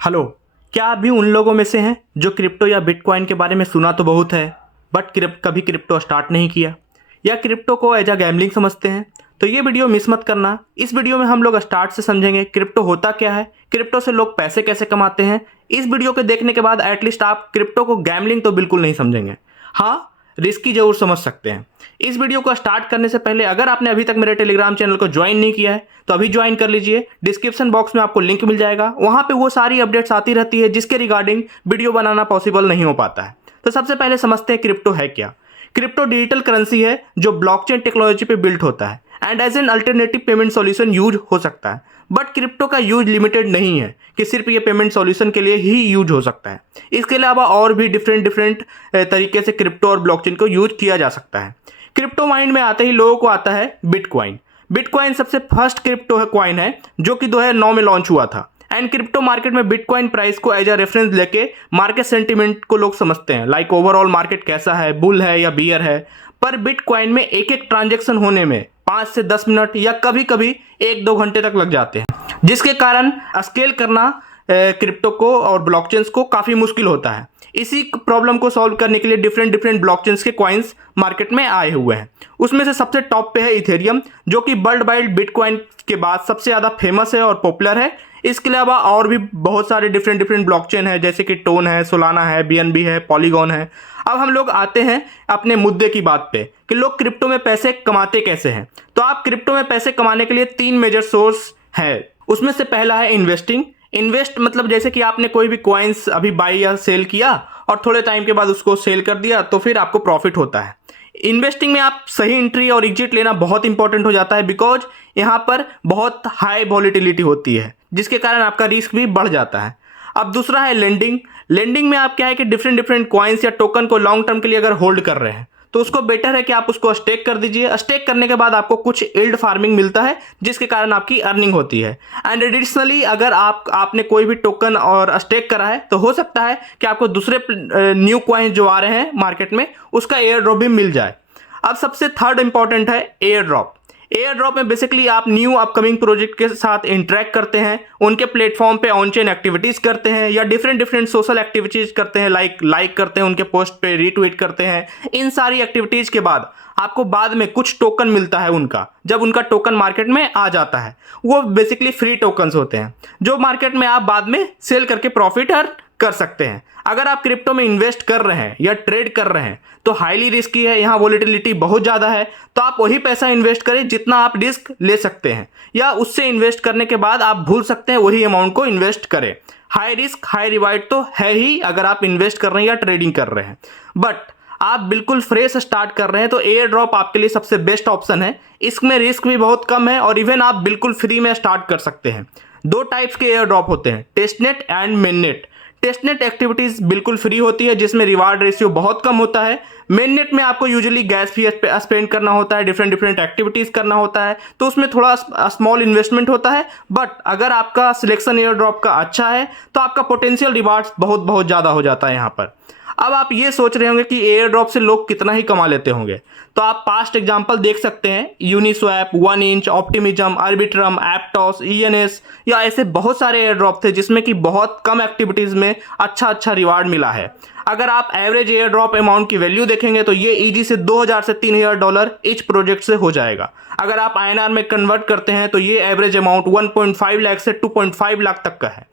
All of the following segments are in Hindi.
हेलो। क्या आप भी उन लोगों में से हैं जो क्रिप्टो या बिटकॉइन के बारे में सुना तो बहुत है बट कभी क्रिप्टो स्टार्ट नहीं किया या क्रिप्टो को एज अ गैम्बलिंग समझते हैं? तो ये वीडियो मिस मत करना। इस वीडियो में हम लोग स्टार्ट से समझेंगे क्रिप्टो होता क्या है, क्रिप्टो से लोग पैसे कैसे कमाते हैं। इस वीडियो के देखने के बाद एटलीस्ट आप क्रिप्टो को गैम्बलिंग तो बिल्कुल नहीं समझेंगे, हाँ रिस्की जरूर समझ सकते हैं। इस वीडियो को स्टार्ट करने से पहले अगर आपने अभी तक मेरे टेलीग्राम चैनल को ज्वाइन नहीं किया है तो अभी ज्वाइन कर लीजिए। डिस्क्रिप्शन बॉक्स में आपको लिंक मिल जाएगा, वहां पे वो सारी अपडेट्स आती रहती है जिसके रिगार्डिंग वीडियो बनाना पॉसिबल नहीं हो पाता है। तो सबसे पहले समझते हैं क्रिप्टो है क्या। क्रिप्टो डिजिटल करेंसी है जो ब्लॉकचेन टेक्नोलॉजी पे बिल्ट होता है and as an alternative payment solution use हो सकता है। बट क्रिप्टो का यूज लिमिटेड नहीं है कि सिर्फ ये पेमेंट सॉल्यूशन के लिए ही यूज हो सकता है। इसके अलावा और भी डिफरेंट तरीके से क्रिप्टो और ब्लॉकचेन को यूज किया जा सकता है। क्रिप्टो माइंड में आते ही लोगों को आता है बिटकॉइन। बिटकॉइन सबसे फर्स्ट क्रिप्टो कॉइन है जो कि 2009 में लॉन्च हुआ था एंड क्रिप्टो मार्केट में बिटकॉइन प्राइस को एज अ रेफरेंस लेके मार्केट सेंटीमेंट को लोग समझते हैं, लाइक ओवरऑल मार्केट कैसा है, बुल है या बियर है। पर बिटकॉइन में एक एक ट्रांजेक्शन होने में 5 से 10 मिनट या कभी कभी 1-2 घंटे तक लग जाते हैं, जिसके कारण स्केल करना क्रिप्टो को और ब्लॉकचेन्स को काफ़ी मुश्किल होता है। इसी प्रॉब्लम को सॉल्व करने के लिए डिफरेंट ब्लॉकचेन्स के कॉइन्स मार्केट में आए हुए हैं। उसमें से सबसे टॉप पे है इथेरियम, जो कि वर्ल्ड वाइड बिटकॉइन के बाद सबसे ज़्यादा फेमस है और पॉपुलर है। इसके अलावा और भी बहुत सारे डिफरेंट ब्लॉकचेन है, जैसे कि टोन है, सोलाना है, बीएनबी है, पॉलीगॉन है। अब हम लोग आते हैं अपने मुद्दे की बात पे कि लोग क्रिप्टो में पैसे कमाते कैसे हैं। तो आप क्रिप्टो में पैसे कमाने के लिए 3 मेजर सोर्स है। उसमें से पहला है इन्वेस्टिंग। इन्वेस्ट मतलब जैसे कि आपने कोई भी कॉइन्स अभी बाई या सेल किया और थोड़े टाइम के बाद उसको सेल कर दिया तो फिर आपको प्रॉफिट होता है। इन्वेस्टिंग में आप सही एंट्री और एग्जिट लेना बहुत इंपॉर्टेंट हो जाता है, बिकॉज यहाँ पर बहुत हाई वॉलीटिलिटी होती है जिसके कारण आपका रिस्क भी बढ़ जाता है। अब दूसरा है लेंडिंग। लेंडिंग में आप क्या है कि डिफरेंट कॉइन्स या टोकन को लॉन्ग टर्म के लिए अगर होल्ड कर रहे हैं तो उसको बेटर है कि आप उसको स्टेक कर दीजिए। स्टेक करने के बाद आपको कुछ यील्ड फार्मिंग मिलता है जिसके कारण आपकी अर्निंग होती है। एंड एडिशनली अगर आपने कोई भी टोकन और स्टेक करा है तो हो सकता है कि आपको दूसरे न्यू कॉइन जो आ रहे हैं मार्केट में उसका एयर ड्रॉप भी मिल जाए। अब सबसे थर्ड इंपॉर्टेंट है एयर ड्रॉप। एयर ड्रॉप में बेसिकली आप न्यू अपकमिंग प्रोजेक्ट के साथ इंटरेक्ट करते हैं, उनके प्लेटफॉर्म पे ऑन चेन एक्टिविटीज करते हैं या डिफरेंट सोशल एक्टिविटीज करते हैं, लाइक करते हैं उनके पोस्ट पे, रीट्वीट करते हैं। इन सारी एक्टिविटीज के बाद आपको बाद में कुछ टोकन मिलता है उनका। जब उनका टोकन मार्केट में आ जाता है वो बेसिकली फ्री टोकन्स होते हैं जो मार्केट में आप बाद में सेल करके प्रॉफिट अर्न कर सकते हैं। अगर आप क्रिप्टो में इन्वेस्ट कर रहे हैं या ट्रेड कर रहे हैं तो हाईली रिस्की है, यहाँ वोलेटिलिटी बहुत ज़्यादा है। तो आप वही पैसा इन्वेस्ट करें जितना आप रिस्क ले सकते हैं, या उससे इन्वेस्ट करने के बाद आप भूल सकते हैं वही अमाउंट को इन्वेस्ट करें। हाई रिस्क हाई रिवार्ड तो है ही अगर आप इन्वेस्ट कर रहे हैं या ट्रेडिंग कर रहे हैं। बट आप बिल्कुल फ्रेश स्टार्ट कर रहे हैं तो एयर ड्रॉप आपके लिए सबसे बेस्ट ऑप्शन है। इसमें रिस्क भी बहुत कम है और इवन आप बिल्कुल फ्री में स्टार्ट कर सकते हैं। 2 टाइप्स के एयर ड्रॉप होते हैं, testnet and mainnet. Testnet activities बिल्कुल फ्री होती है जिसमें रिवार्ड रेशियो बहुत कम होता है। मेननेट में आपको यूजुअली गैस फी स्पेंड करना होता है, डिफरेंट एक्टिविटीज करना होता है, तो उसमें थोड़ा स्मॉल इन्वेस्टमेंट होता है। बट अगर आपका सिलेक्शन एयर ड्रॉप का अच्छा है तो आपका पोटेंशियल रिवार्ड्स बहुत ज़्यादा हो जाता है यहाँ पर। अब आप ये सोच रहे होंगे कि एयर ड्रॉप से लोग कितना ही कमा लेते होंगे, तो आप पास्ट एग्जांपल देख सकते हैं, Uniswap, 1inch, Optimism, Arbitrum, Aptos, ENS या ऐसे बहुत सारे एयर ड्रॉप थे जिसमें कि बहुत कम एक्टिविटीज़ में अच्छा रिवार्ड मिला है। अगर आप एवरेज एयर ड्रॉप अमाउंट की वैल्यू देखेंगे तो ये ईजी से $2000 से $3000 ईच प्रोजेक्ट से हो जाएगा। अगर आप आईएनआर में कन्वर्ट करते हैं तो ये एवरेज अमाउंट 1.5 लाख से 2.5 लाख तक का है।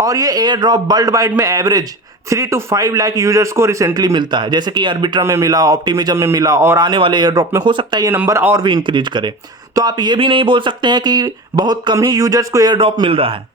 और ये एयर ड्रॉप वर्ल्ड वाइड में एवरेज 3 to 5 लाख यूजर्स को रिसेंटली मिलता है, जैसे कि आर्बिट्रम में मिला, ऑप्टिमिज्म में मिला, और आने वाले एयर ड्रॉप में हो सकता है ये नंबर और भी इंक्रीज करे। तो आप ये भी नहीं बोल सकते हैं कि बहुत कम ही यूजर्स को एयर ड्रॉप मिल रहा है।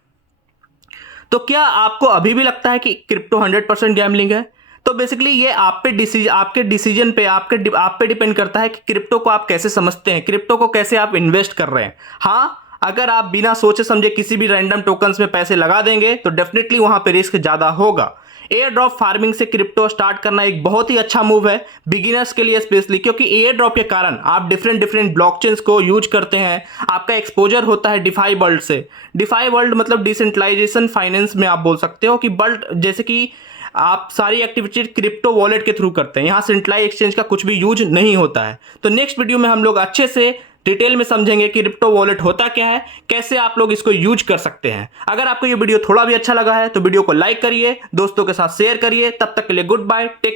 तो क्या आपको अभी भी लगता है कि क्रिप्टो 100% गैम्बलिंग है? तो बेसिकली ये आपके डिसीजन पे आप पे डिपेंड करता है कि क्रिप्टो को आप कैसे समझते हैं, क्रिप्टो को कैसे आप इन्वेस्ट कर रहे हैं। हाँ, अगर आप बिना सोचे समझे किसी भी रैंडम टोकन्स में पैसे लगा देंगे तो डेफिनेटली वहां पे रिस्क ज्यादा होगा। एयर ड्रॉप फार्मिंग से क्रिप्टो स्टार्ट करना एक बहुत ही अच्छा मूव है बिगिनर्स के लिए स्पेशली, क्योंकि एयर ड्रॉप के कारण आप डिफरेंट ब्लॉकचेन्स को यूज करते हैं, आपका एक्सपोजर होता है डिफाई वर्ल्ड से। डिफाई वर्ल्ड मतलब डिसेंट्रलाइजेशन फाइनेंस में आप बोल सकते हो कि वर्ल्ड, जैसे कि आप सारी एक्टिविटी क्रिप्टो वॉलेट के थ्रू करते हैं, यहाँ सेंट्रलाइज एक्सचेंज का कुछ भी यूज नहीं होता है। तो नेक्स्ट वीडियो में हम लोग अच्छे से डिटेल में समझेंगे कि क्रिप्टो वॉलेट होता क्या है, कैसे आप लोग इसको यूज कर सकते हैं। अगर आपको ये वीडियो थोड़ा भी अच्छा लगा है तो वीडियो को लाइक करिए, दोस्तों के साथ शेयर करिए। तब तक के लिए गुड बाय, टेक